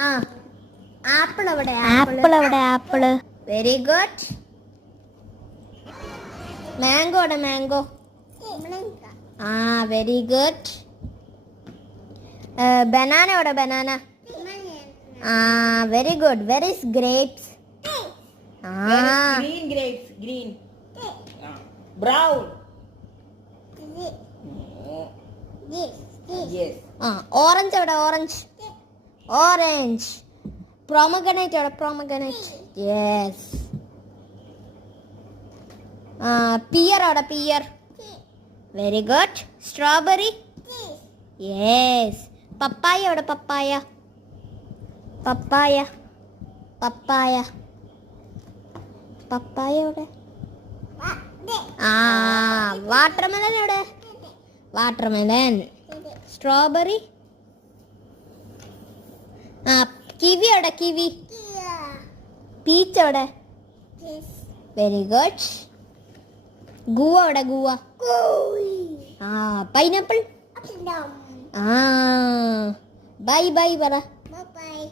ആ ആപ്പിൾ എവിടെ? ആപ്പിൾ എവിടെ? ആപ്പിള്. Very good. മാംഗോ എവിടെ? Mango. Ah very good. Banana എവിടെ? Banana. Ah very good. Where is grapes? Green grapes. Green. Brown. Yes. Ah orange എവിടെ? Orange. Orange. Pomegranate എവിടെ? Pomegranate. Yes. Pear എവിടെ? Pear. Very good. Strawberry. Yes. Papaya എവിടെ? Papaya. Papaya. Papaya. Papaya എവിടെ? Ah watermelon എവിടെ? Watermelon. Strawberry. Ah kiwi എവിടെ? Kiwi. Peach എവിടെ? Very good. Guava എവിടെ? Guava. Ah pineapple. Ah bye bye പറ. By.